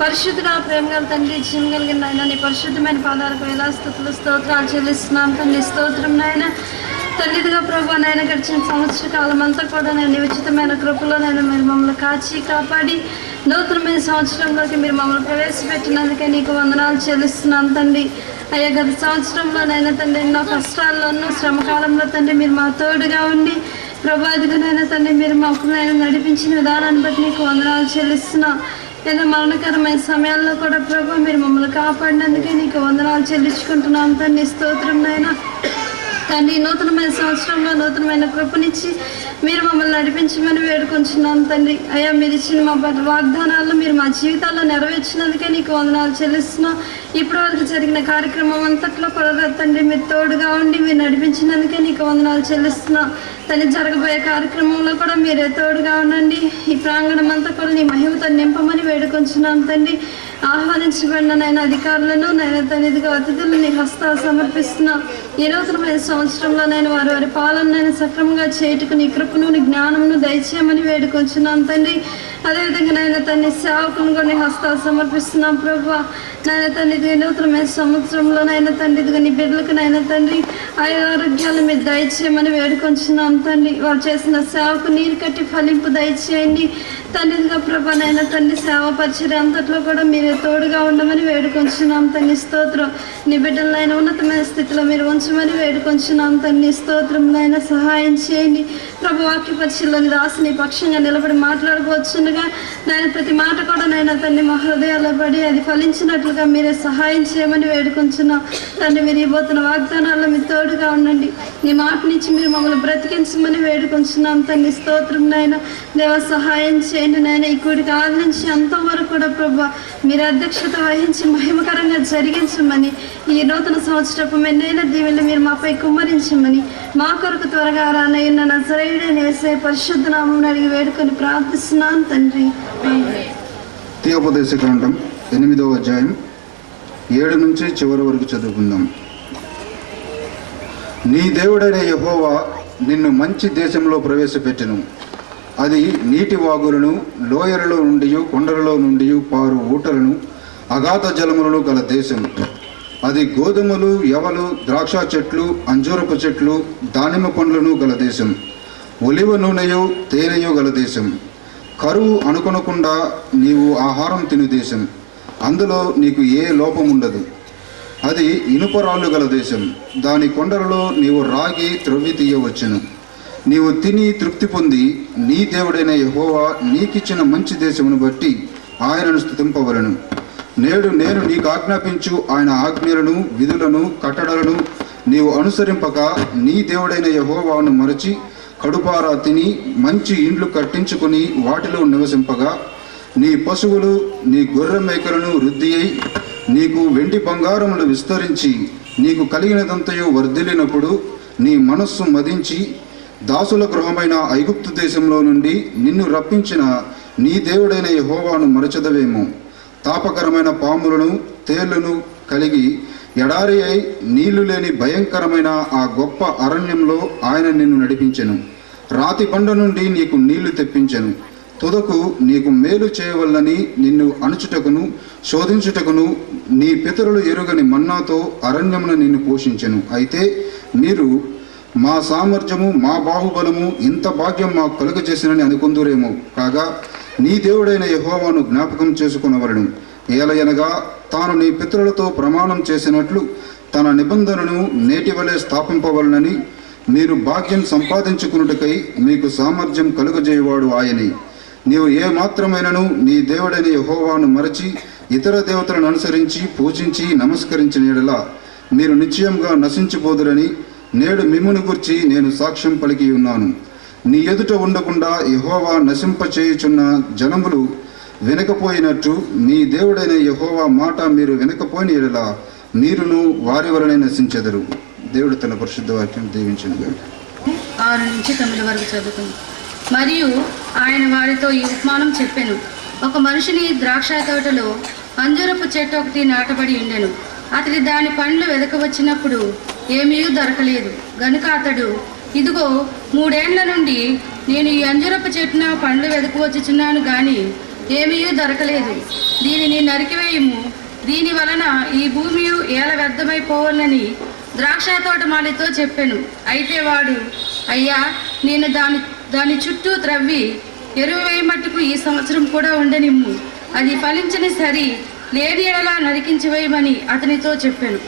పరిశుద్ధుడా, ప్రేమ గల తండ్రి, జీవం కలిగిన నాయన, నీ పరిశుద్ధమైన పాదాలకు వేలా స్తుతులు స్తోత్రాలు చెల్లిస్తున్నాను తండ్రి. స్తోత్రం నాయన. తల్లిదిగా ప్రభు నాయన గడిచిన సంవత్సర కాలం అంతా కూడా నేను ఉచితమైన కృపలో నేను మీరు మమ్మల్ని కాచి కాపాడి నూతనమైన సంవత్సరంలోకి మీరు మమ్మల్ని ప్రవేశపెట్టినందుకే నీకు వందనాలు చెల్లిస్తున్నాను తండ్రి. అయ్యా, గత సంవత్సరంలోనైనా తండ్రి ఎన్నో కష్టాల్లోనూ శ్రమకాలంలో తండ్రి మీరు మా తోడుగా ఉండి ప్రభాదిగానైనా తండ్రి మీరు మమ్మల్ని నడిపించిన విధానాన్ని బట్టి నీకు వందనాలు చెల్లిస్తున్నాం. ఏదో మరణకరమైన సమయాల్లో కూడా ప్రభు మీరు మమ్మల్ని కాపాడినందుకే నీకు వందనాలు చెల్లించుకుంటున్నాం తండ్రి. స్తోత్రం నాయనా. తండ్రి, నూతనమైన సంవత్సరంలో నూతనమైన కృపనిచ్చి మీరు మమ్మల్ని నడిపించమని వేడుకొంచున్నాం తండ్రి. అయ్యా, మీరు ఇచ్చిన మా వాగ్దానాలను మీరు మా జీవితాల్లో నెరవేర్చినందుకే నీకు వందనాలు చెల్లిస్తున్నాం. ఇప్పటి వరకు జరిగిన కార్యక్రమం అంతట్లో కూడా తండ్రి మీరు తోడుగా ఉండి మీరు నడిపించినందుకే నీకు వందనాలు చెల్లిస్తున్నాం తండ్రి. జరగబోయే కార్యక్రమంలో కూడా మీరే తోడుగా ఉండండి. ఈ ప్రాంగణం అంతా కూడా నీ మహిమతో నింపమని వేడుకొంచున్నాం తండ్రి. ఆహ్వానించబడిన నేను అధికారులను నేను తనిదిగా అతిథులను నీ హస్తాలు సమర్పిస్తున్నాం. ఈ నూతనమైన సంవత్సరంలో నేను వారి పాలన నేను సక్రమంగా చేయుటకు నీ కృపను నీ జ్ఞానమును దయచేయమని వేడుకొంచున్నాం తండ్రి. అదేవిధంగా నాయన తండ్రి సేవకులను కూడా నీ హస్తాలు సమర్పిస్తున్నాం ప్రభు. నాయన తండ్రి, నూతనమైన సంవత్సరంలో నాయన తండ్రి ఇదిగా నీ బిడ్డలకు నాయన తండ్రి ఆరోగ్యాలు మీరు దయచేయమని వేడుకొంచున్నాం తండ్రి. వారు చేసిన సేవకు నీరు కట్టి ఫలింపు దయచేయండి తండ్రిగా ప్రభా. నాయన తండ్రి సేవ పరిచర్య అంతట్లో కూడా మీరు తోడుగా ఉండమని వేడుకొంచున్నాం తండ్రి. స్తోత్రం. నీ బిడ్డలైన ఉన్నతమైన స్థితిలో మీరు ఉంచమని వేడుకొంచున్నాం తండ్రి. స్తోత్రం. నాయన సహాయం చేయండి ప్రభు. వాక్య పరిచయలోని రాసి నీ పక్షంగా నిలబడి మాట్లాడుకోవచ్చుండగా నాయన ప్రతి మాట కూడా నాయన తండ్రి మా హృదయాల్లో పడి అది ఫలించినట్లుగా మీరే సహాయం చేయమని వేడుకొంచున్నాం తండ్రి. మీరు ఇవ్వబోతున్న వాగ్దానాల్లో మీరు తోడుగా ఉండండి. నీ మాట నుంచి మీరు మమ్మల్ని బ్రతికించమని వేడుకొంచున్నాం తండ్రి. స్తోత్రం. నాయన దేవ సహాయం చేయండి నాయన. ఈ కూడికి ఆది నుంచి అంతవరకు కూడా ప్రభు మీరు అధ్యక్షత వహించి మహిమకరంగా జరిగించమని ఈ నూతన సంవత్సరపు మెన్నైన దీవెనలు మీరు మాపై కుమ్మరించమని మా కొరకు త్వరగా రానయ్యున్న నజరేయుడైన యేసయ్య పరిశుద్ధ నామమున అడిగి వేడుకొని ప్రార్థిస్తున్నాను తండ్రి. ద్వితీయోపదేశ గ్రంథం 8వ అధ్యాయం 7 నుంచి చివరి వరకు చదువుకుందాం. నీ దేవుడైన యెహోవా నిన్ను మంచి దేశంలో ప్రవేశపెట్టెను. అది నీటి వాగులను, లోయలలో నుండి కొండలలో నుండి పారు ఊటలను, అగాధ జలములను గల దేశం. అది గోధుమలు, యవలు, ద్రాక్ష చెట్లు, అంజూరపు చెట్లు, దానిమ్మ పండ్లను గల దేశం. ఒలివ నూనెయు తేనెయు గల దేశం. కరువు అనుకొనకుండా నీవు ఆహారం తిను దేశం. అందులో నీకు ఏ లోపం ఉండదు. అది ఇనుపరాళ్ళు గల దేశం. దాని కొండలలో నీవు రాగి త్రవ్వి తీయవచ్చును. నీవు తిని తృప్తి పొంది నీ దేవుడైన యెహోవా నీకిచ్చిన మంచి దేశమును బట్టి ఆయనను స్తుతింపవలెను. నేడు నేను నీకు ఆజ్ఞాపించు ఆయన ఆజ్ఞలను, విధులను, కట్టడలను నీవు అనుసరింపక నీ దేవుడైన యెహోవాను మరచి కడుపారా తిని మంచి ఇండ్లు కట్టించుకుని వాటిలో నివసింపగా నీ పశువులు నీ గొర్రె మేకలను వృద్ధి అయి నీకు వెండి బంగారములు విస్తరించి నీకు కలిగినదంతయు వర్ధిల్లినప్పుడు నీ మనస్సు మదించి దాసుల గృహమైన ఐగుప్తు దేశంలో నుండి నిన్ను రప్పించిన నీ దేవుడైన యెహోవాను మరచదవేమో. తాపకరమైన పాములను తేళ్లను కలిగి ఎడారి అయి నీళ్లు లేని భయంకరమైన ఆ గొప్ప అరణ్యంలో ఆయన నిన్ను నడిపించెను. రాతి బండ నుండి నీకు నీళ్లు తెప్పించెను. తుదకు నీకు మేలు చేయవలనని నిన్ను అణుచుటకును శోధించుటకును నీ పితరులు ఎరుగని మన్నాతో అరణ్యమున నిన్ను పోషించెను. అయితే మీరు మా సామర్థ్యము మా బాహుబలము ఇంత భాగ్యం మాకు కలుగజేసినని అనుకుందురేమో. కాగా నీ దేవుడైన యెహోవాను జ్ఞాపకం చేసుకునవలెను. ఏలయనగా తాను నీ పితరులతో ప్రమాణం చేసినట్లు తన నిబంధనను నేటి వలె స్థాపింపవలనని మీరు భాగ్యం సంపాదించుకున్నట్టుకై మీకు సామర్థ్యం కలుగజేయవాడు ఆయనే. నీవు ఏ మాత్రమైనను నీ దేవుడైన యెహోవాను మరచి ఇతర దేవతలను అనుసరించి పూజించి నమస్కరించిన యెడల మీరు నిశ్చయంగా నశించిపోదురని నేడు మిమ్మును గురించి నేను సాక్ష్యం పలికి ఉన్నాను. నీ ఎదుట ఉండకుండా యెహోవా నశింపచేయుచున్న జనములు వినకపోయినట్టు నీ దేవుడైన యెహోవా మాట మీరు వినకపోయిన యెడల మీరును వారి వలనే నశించెదరు. దేవుడు తన పరిశుద్ధ వాక్యం దీవించును. 6 నుంచి 9 వరకు చదువుకుంది. మరియు ఆయన వారితో ఈ ఉపమానం చెప్పెను. ఒక మనిషిని ద్రాక్ష తోటలో అంజూరపు చెట్టు ఒకటి నాటబడి ఉండెను. అతడి దాని పండ్లు వెదకవచ్చినప్పుడు ఏమీ దొరకలేదు గనుక అతడు, ఇదిగో 3 ఏండ్ల నుండి నేను ఈ అంజూరపు చెట్టున పండ్లు వెదకవచ్చుచున్నాను గాని ఏమీ దొరకలేదు. దీనిని నరికివేయము, దీని వలన ఈ భూమి ఏల వ్యర్థమైపోవాలని ద్రాక్ష తోటమాలితో చెప్పాను. అయితే వాడు, అయ్యా, నేను దాని చుట్టూ త్రవ్వి ఎరువు వేయమట్టుకు ఈ సంవత్సరం కూడా ఉండనిమ్ము, అది ఫలించని సరి లేని ఎడలా నరికించి వేయమని అతనితో చెప్పాను.